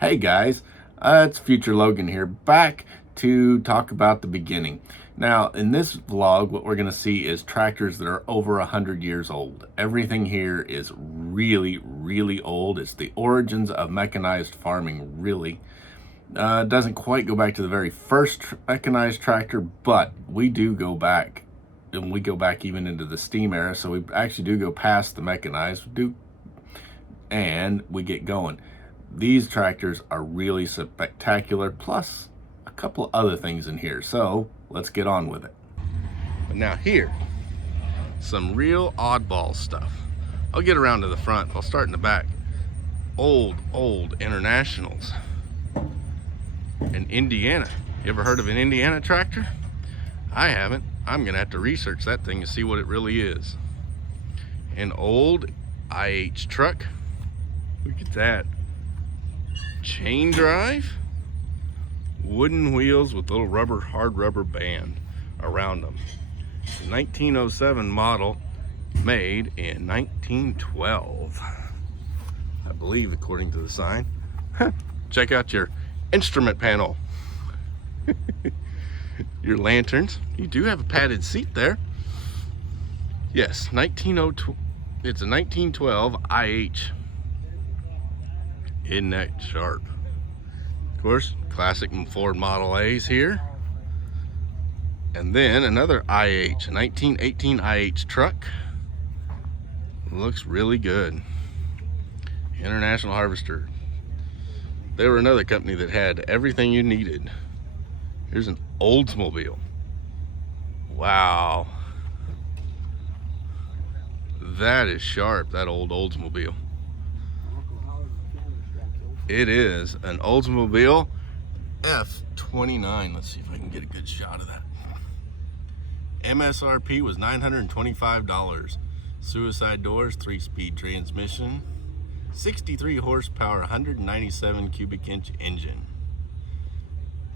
Hey guys, it's Future Logan here, back to talk about the beginning. Now, in this vlog, what we're going to see is tractors that are over 100 years old. Everything here is really old. It's the origins of mechanized farming, really. It doesn't quite go back to the very first mechanized tractor, but we do go back, and we go back even into the steam era, so we actually do go past the mechanized, and we get going. These tractors are really spectacular, plus a couple of other things in here. So let's get on with it. But now here, some real oddball stuff. I'll get around to the front. I'll start in the back. Old Internationals in Indiana. You ever heard of an Indiana tractor? I haven't. I'm gonna have to research that thing and see what it really is. An old IH truck. Look at that. Chain drive, wooden wheels with little hard rubber band around them. 1907 model, made in 1912, I believe, according to the sign. Check out your instrument panel. Your lanterns. You do have a padded seat there. Yes, 1902. It's a 1912 IH. Isn't that sharp? Of course, classic Ford Model A's here. And then another IH, a 1918 IH truck. Looks really good. International Harvester. They were another company that had everything you needed. Here's an Oldsmobile. Wow. That is sharp, that old Oldsmobile. It is an Oldsmobile F29. Let's see if I can get a good shot of that. MSRP was $925. Suicide doors, 3-speed transmission, 63 horsepower, 197 cubic inch engine.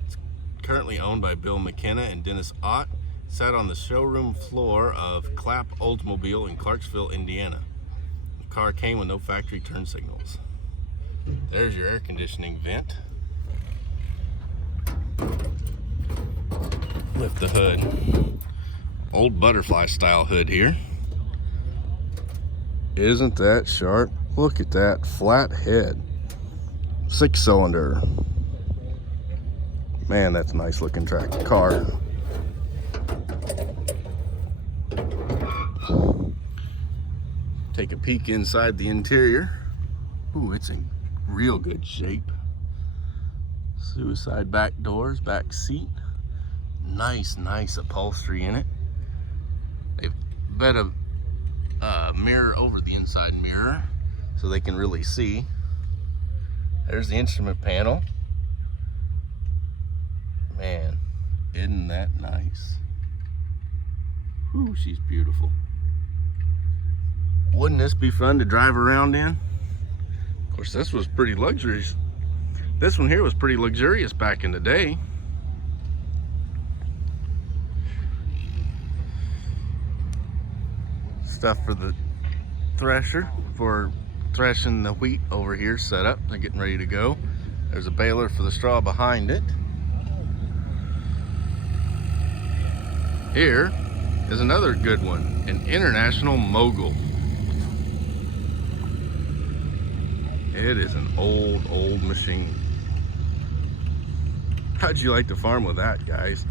It's currently owned by Bill McKenna and Dennis Ott. Sat on the showroom floor of Clapp Oldsmobile in Clarksville, Indiana. The car came with no factory turn signals. There's your air conditioning vent. Lift the hood. Old butterfly style hood here. Isn't that sharp? Look at that flat head. 6-cylinder. Man, that's a nice looking car. Take a peek inside the interior. Ooh, it's in real good shape. Suicide back doors, back seat. Nice upholstery in it. They've bet a mirror over the inside mirror so they can really see. There's the instrument panel. Man, isn't that nice? Ooh, she's beautiful. Wouldn't this be fun to drive around in? Of course, this was pretty luxurious. This one here was pretty luxurious back in the day. Stuff for the thresher, for threshing the wheat over here set up. They're getting ready to go. There's a baler for the straw behind it. Here is another good one, an International Mogul. It is an old machine. How'd you like to farm with that, guys?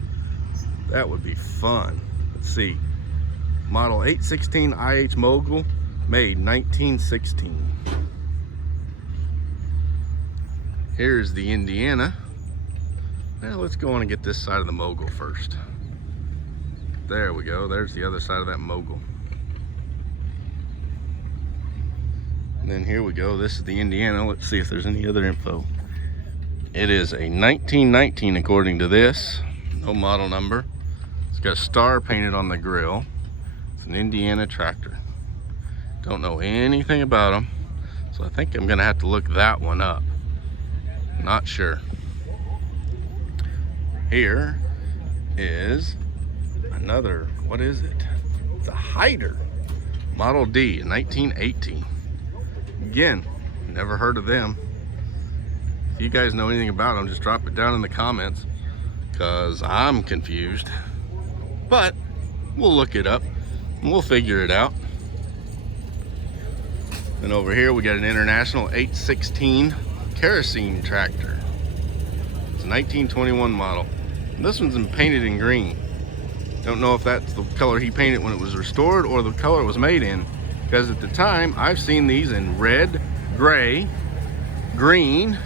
That would be fun. Let's see. Model 816 IH Mogul, made 1916. Here's the Indiana. Now let's go on and get this side of the Mogul first. There we go. There's the other side of that Mogul. And then here we go. This is the Indiana. Let's see if there's any other info. It is a 1919 according to this. No model number. It's got a star painted on the grill. It's an Indiana tractor. Don't know anything about them, so I think I'm gonna have to look that one up. Not sure. Here is another, what is it? It's a Hyder. Model D, 1918. Again, never heard of them. If you guys know anything about them, just drop it down in the comments, because I'm confused. But we'll look it up and we'll figure it out. And over here we got an International 816 kerosene tractor. It's a 1921 model. And this one's painted in green. Don't know if that's the color he painted when it was restored or the color it was made in, because at the time I've seen these in red, gray, green,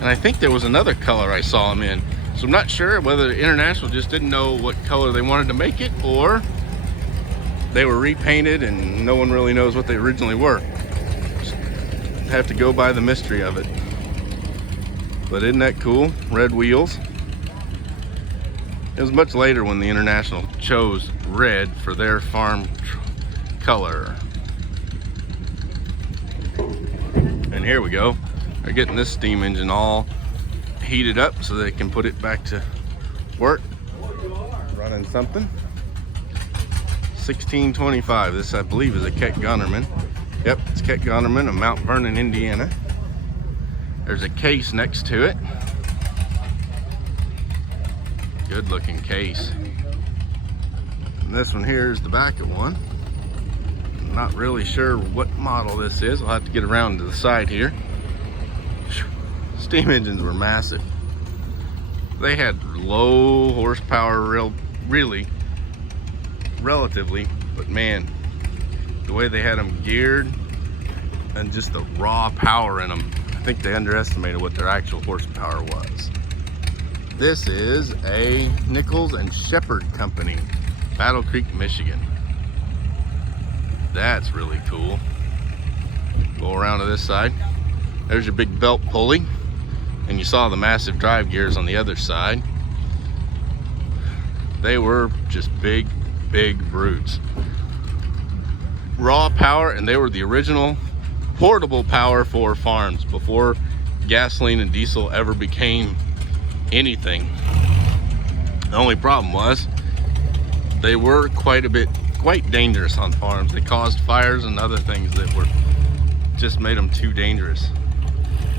and I think there was another color I saw them in. So I'm not sure whether International just didn't know what color they wanted to make it, or they were repainted and no one really knows what they originally were. Just have to go by the mystery of it. But isn't that cool? Red wheels. It was much later when the International chose red for their farm color. And here we go. They're getting this steam engine all heated up so they can put it back to work. Running something. 1625. This, I believe, is a Keck Gunnerman. Yep, it's Keck Gunnerman of Mount Vernon, Indiana. There's a case next to it. Good looking case. And this one here is the back of one. I'm not really sure what model this is. I'll have to get around to the side here. Steam engines were massive. They had low horsepower, really, relatively, but man, the way they had them geared and just the raw power in them, I think they underestimated what their actual horsepower was. This is a Nichols and Shepard Company, Battle Creek, Michigan. That's really cool. Go around to this side. There's your big belt pulley. And you saw the massive drive gears on the other side. They were just big, big brutes. Raw power, and they were the original portable power for farms before gasoline and diesel ever became anything. The only problem was they were quite dangerous on farms. They caused fires and other things that were just made them too dangerous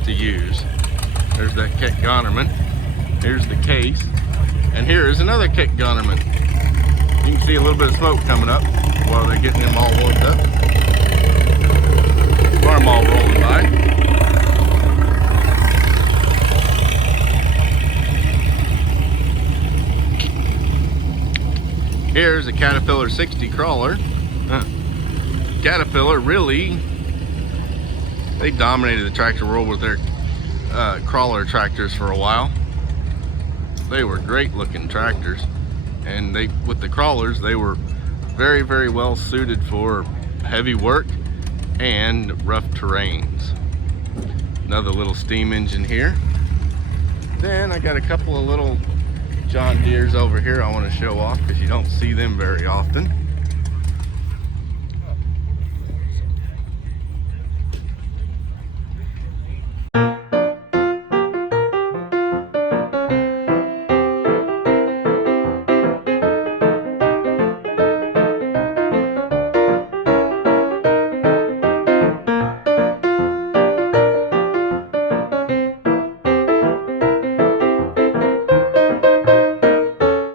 to use. There's that Keck Gunnerman. Here's the case, and here is another Keck Gunnerman. You can see a little bit of smoke coming up while they're getting them all warmed up. Farm all rolling by. Here's a Caterpillar 60 crawler. Caterpillar, really, they dominated the tractor world with their crawler tractors for a while. They were great looking tractors, and with the crawlers, they were very, very well suited for heavy work and rough terrains. Another little steam engine here. Then I got a couple of little John Deeres over here I want to show off because you don't see them very often.